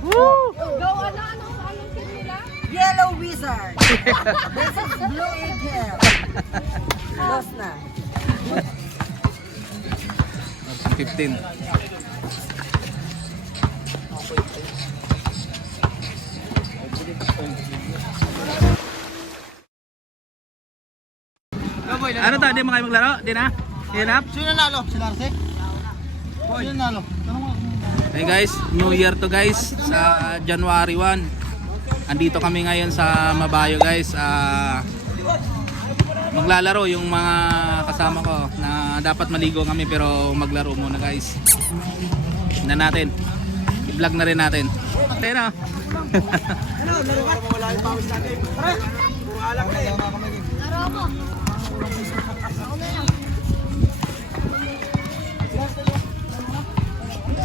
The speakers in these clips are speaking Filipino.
Woo! Go, anong team nila? Yellow Wizard. This is Blue Eagle. Lost na. 15. Ano to? Di mo kayo maglaro? Di na? Di na? Sino nanalo? Si Larse? Sino nanalo? Hey guys, New Year to guys. Sa January 1. Andito kami ngayon sa Mabayo guys. Maglalaro yung mga kasama ko na dapat maligo kami pero maglaro muna guys. Na natin. I-vlog na rin natin. Tayo na. Laro mo.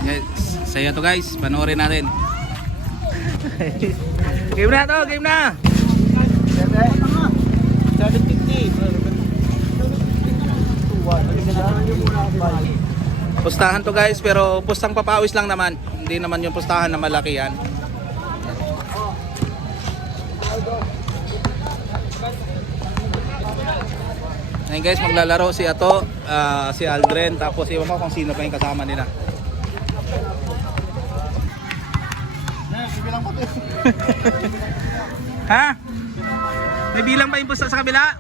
Guys, saya to guys. Panoorin natin. Game na to, game na. 750. Pustahan to guys, pero pustang papawis lang naman. Hindi naman yung pustahan na malaki yan. Ngayon guys, maglalaro si Ato, si Aldren, tapos iwan ko kung sino pa yung kasama nila. Bilang pa to. Ha? May bilang pa yung pusta sa kabila?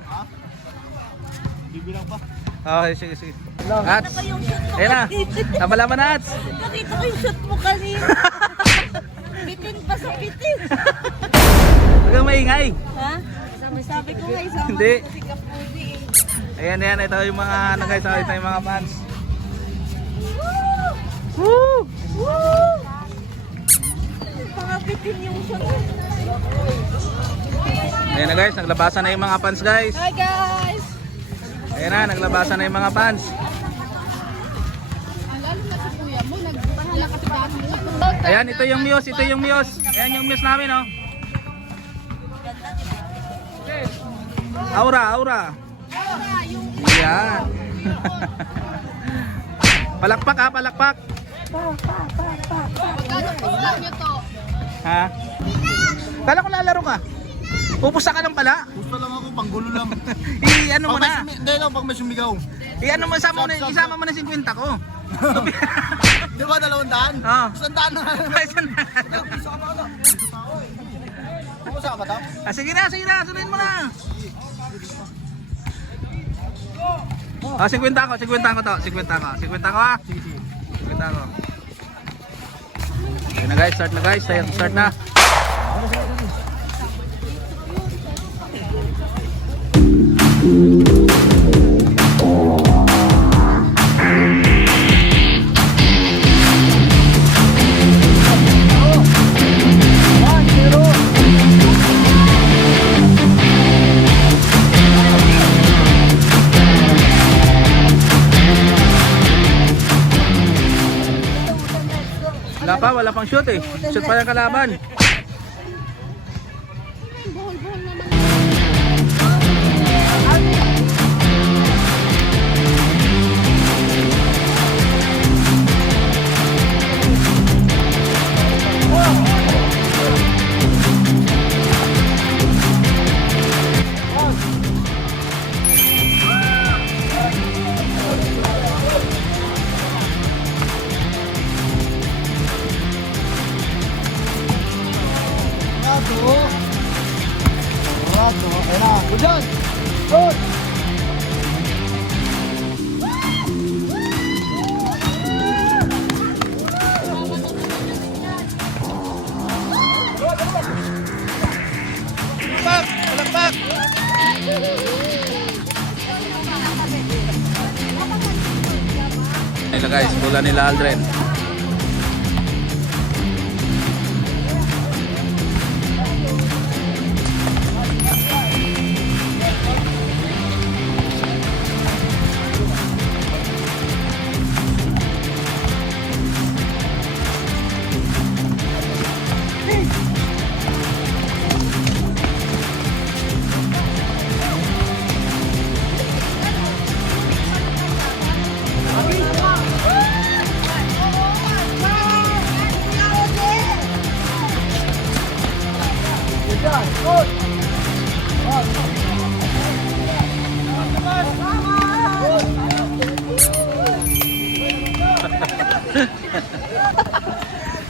Bibilang pa. Okay, sige, sige. Ats, Nakita ko yung shoot mo ayun na. kanina. Nabalaman na Ats. Nakita ko yung shoot mo kanina. Bitin pa sa bitin. Huwag kang maingay. Ha? Sabi ko nga isama Hindi. ko si Kapudi eh. Ayan, ayan. Ito yung mga, ano guys, ito yung mga fans. Woo! Woo! Woo! Mga bitin yung shoot. Ayan na guys, naglabasan na yung mga fans guys. Hi guys! Ayan na, naglabasan na yung mga fans. Lalo na si kuya mo, nagpahala ka sa dami. Ayan, ito yung Muse, ito yung Muse. Ayan yung Muse namin, oh. Aura, aura. Ayan. Palakpak ha, palakpak. Magkano po lang nyo to? Ha? Kala ko lalaro ka. Pupusta ka lang pala. Gusto lang ako, panggulo lang. I-ano mo na. Hindi lang, pag may sumigaw. I-ano mo, isama mo na 50 ko. Di ba 200? Oo. 100 na. Gusto ka ba ito? Gusto ka ba ito? Sige na, sunuin mo na. 50 ko, 50 ko to. 50 ko. 50 ko ha. 50 ko. Okay na guys, start na guys. Start na. Wala pang shoot eh. Shoot pa yung kalaban. Buhol-buhol naman. Ayun na. Bujan! Good! Palakpak! Palakpak! Ito guys, bola nila Aldren.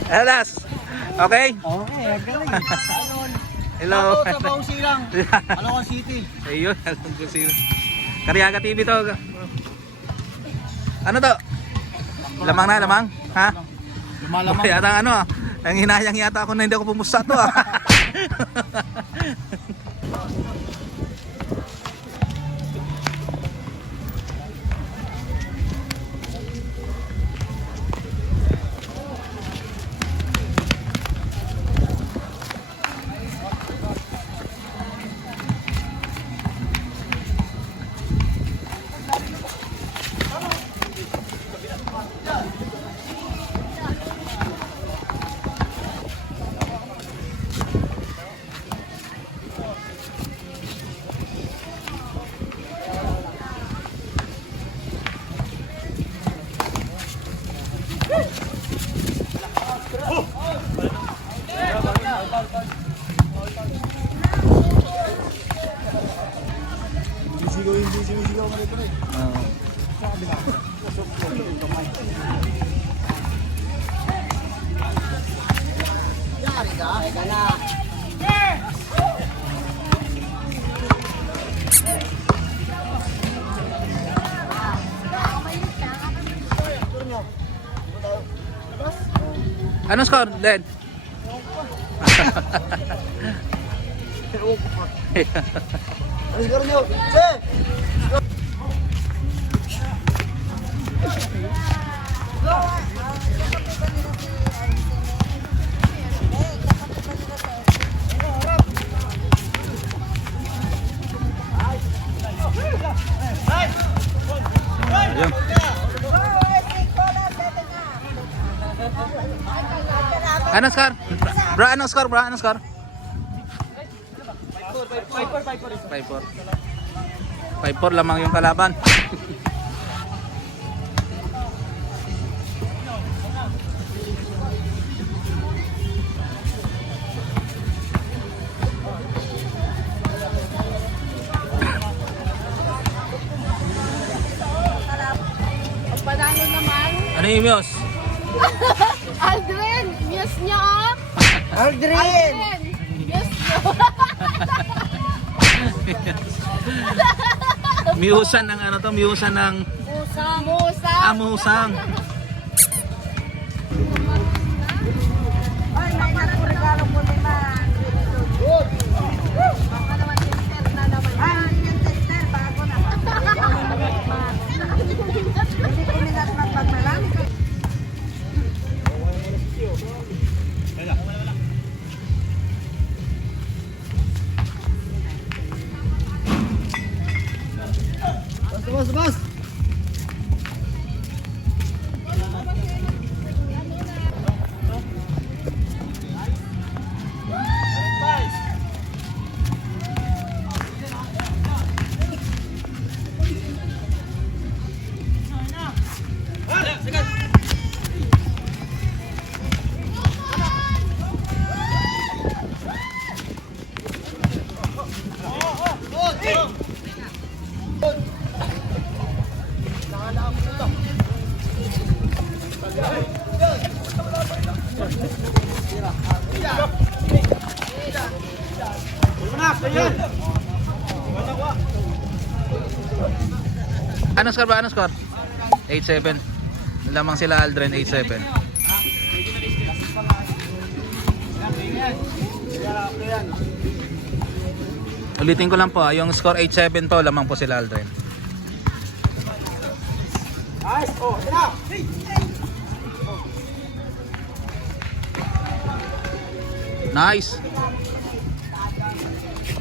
Alas. Okay? Okay, galing. Hello. Ako sa Bausi lang. Caloocan City. Ayun, alam ko sila. Karyaga TV to. Ano to? Lamang na, lamang? Ha? Lumalamang. Okay, yata ano, ang hinayang yata ako na hindi ako pumusta to ah. Ano score, Len? Ano siguro nyo? Che! Ayun. Ano score? Bra, ano score, bra? Ano score? 5-4. 5-4 lamang yung kalaban. Ang panalo naman. Ano yung Mios? Aldrin, news niyo oh. Aldrin! Aldrin, news niyo. Miusan ng ano to? Miusan ng Musang. Musang. amusang. Ay, may nagregalo po naman. Baka naman sister na naman. Ay, yung tester, bago na. Hindi ko minat magpagmalami. Bas! Ano score ba? Ano score? 8-7. Lamang sila Aldrin, 8-7. Ulitin ko lang po, yung score 8-7 to, lamang po sila Aldrin. Nice! Oh, ito na! Nice.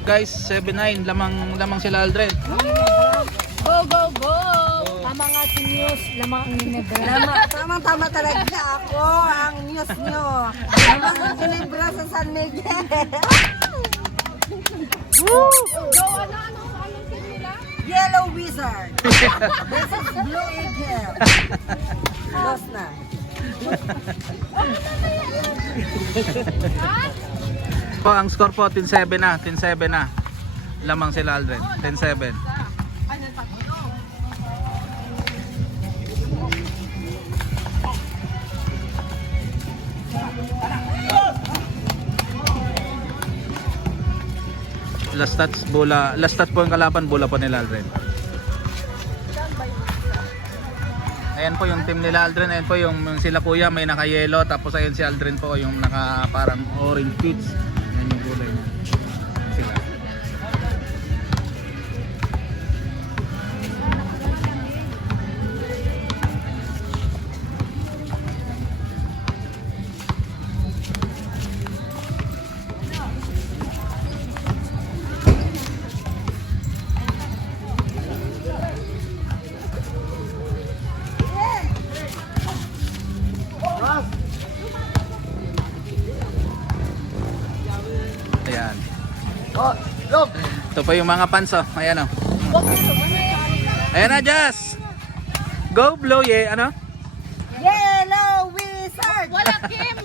Guys, 7-9, lamang sila Aldrin. Go, go, go. Tama nga si news. Lamang ang Ginebra. Tama talaga ako, ang news nyo. Lamang ang Ginebra sa San Miguel. Go, ano sa anong team nila? Yellow Wizard. This is Blue Eagle. Lost na. Ha? Po, ang score po 10-7 na, 10-7 na. Lamang sila Aldrin, 10-7. Last touch po yung kalaban, bola po nila Aldrin. Ayan po yung team nila Aldrin, ayan po yung sila kuya may naka-yellow, tapos ayun si Aldrin po yung naka parang orange pits. Ayan yung kulay niya. Sila. Ayan. Ito pa yung mga fans oh. Ayan oh. Ayan na Jazz. Go blow ye. Ano? Yellow Wizard! Wala, Kim!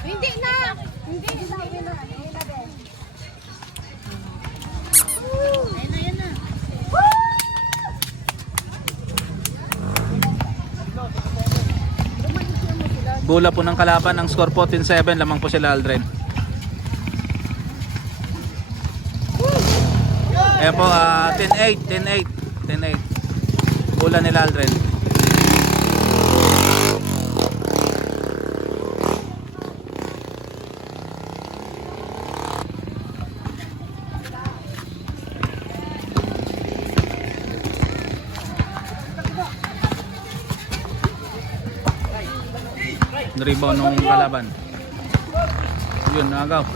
Hindi na! Hindi na! Ayun na. Bola po ng kalaban, ang score po 10-7, lamang po sila Aldrin. Ayan po, 10-8. Bola nila Aldrin. Rebound nung kalaban. Yun, nagaw.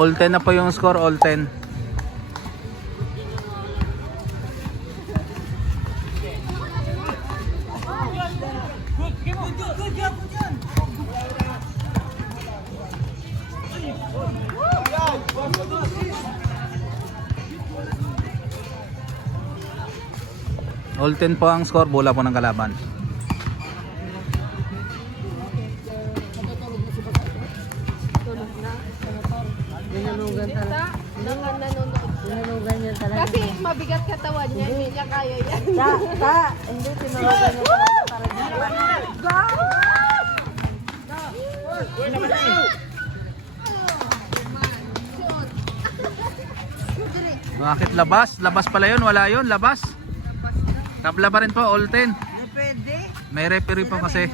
All 10 na po yung score, all 10. All 10 po ang score, bola po ng kalaban. Tinurugan niya talaga. Kasi mabigat katawan niya, hindi niya kaya yan. Hindi tinurugan niya talaga para di Bakit labas? Labas pala yun, wala yun, labas. Tabla pa rin po, all 10. Pwede. May referee po kasi.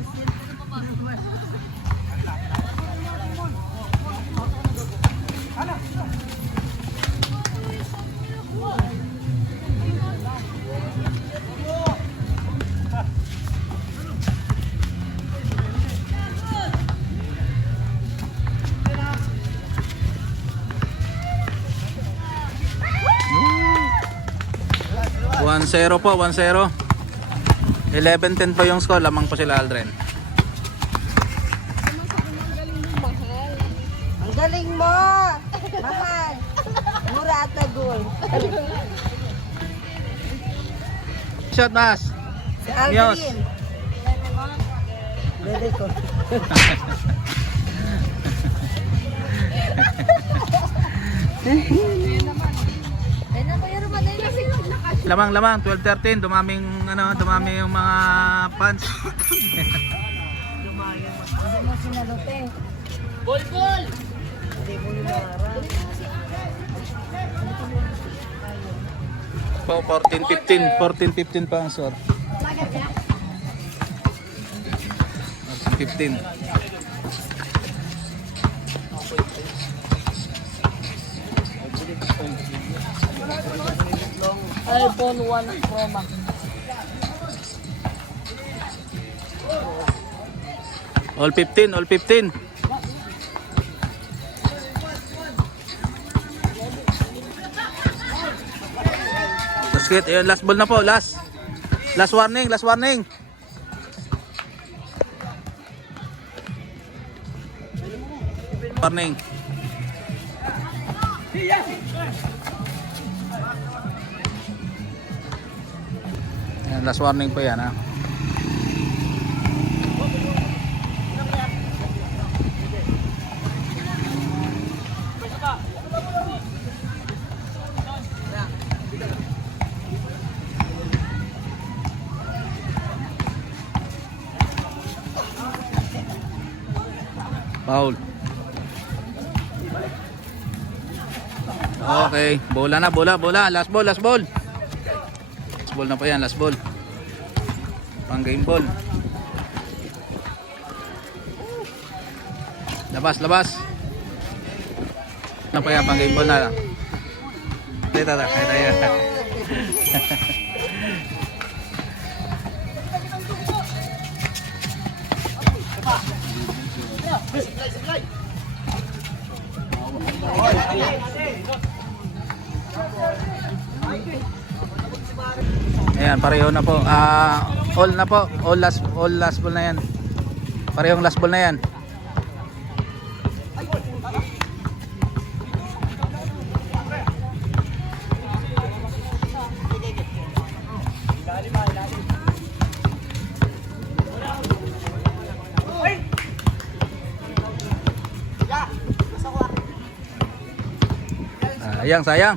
One 1-0 po, 1-0. 11-10 po yung score, lamang po sila Aldrin. Ang galing mo! Mahal! Mura at agul. Shot mas. Si Yos. Aldrin. Bebe ko. Lamang 12-13, dumaming yung mga fans. Bol! Po 14-15 pa ang score. 14-15. iPhone 1 Pro Max. All 15, all 15. Basket, ayun, last ball na po, last. Last warning, last warning. Warning. Ayan, last warning po yan ha. Foul. Okay, bola na, bola. Last ball. Last ball na po yan, last ball. Pang game ball. Labas. Ano po yan, pang game ball na. Dito. Ayan, pareho na po. All na po. All last ball na yan. Parehong last ball na yan. Sayang. Sayang.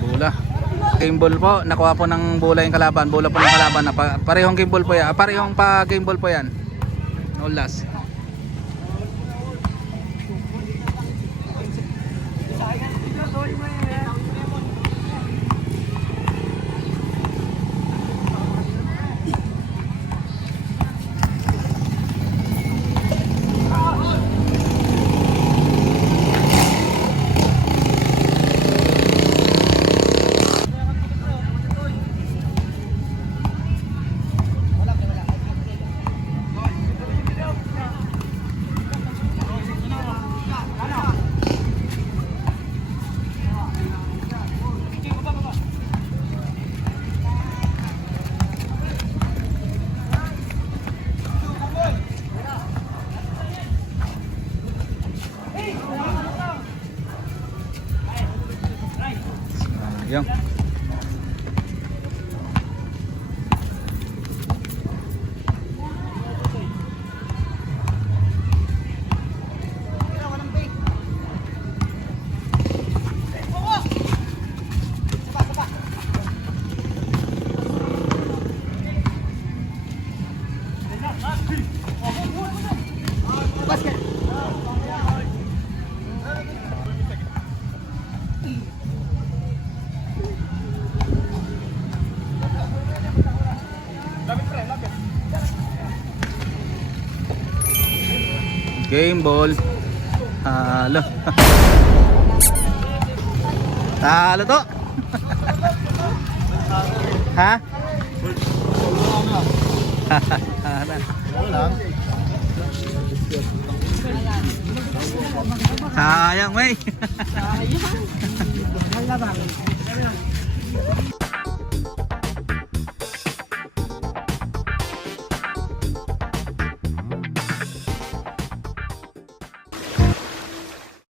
Bola. Game ball po. Nakuha po ng bola yung kalaban. Bola po ng kalaban. Parehong game ball po yan. Parehong pa game ball po yan. All last. Sayang. Game ball. Halo. Halo to. Ha? Sayang, wey.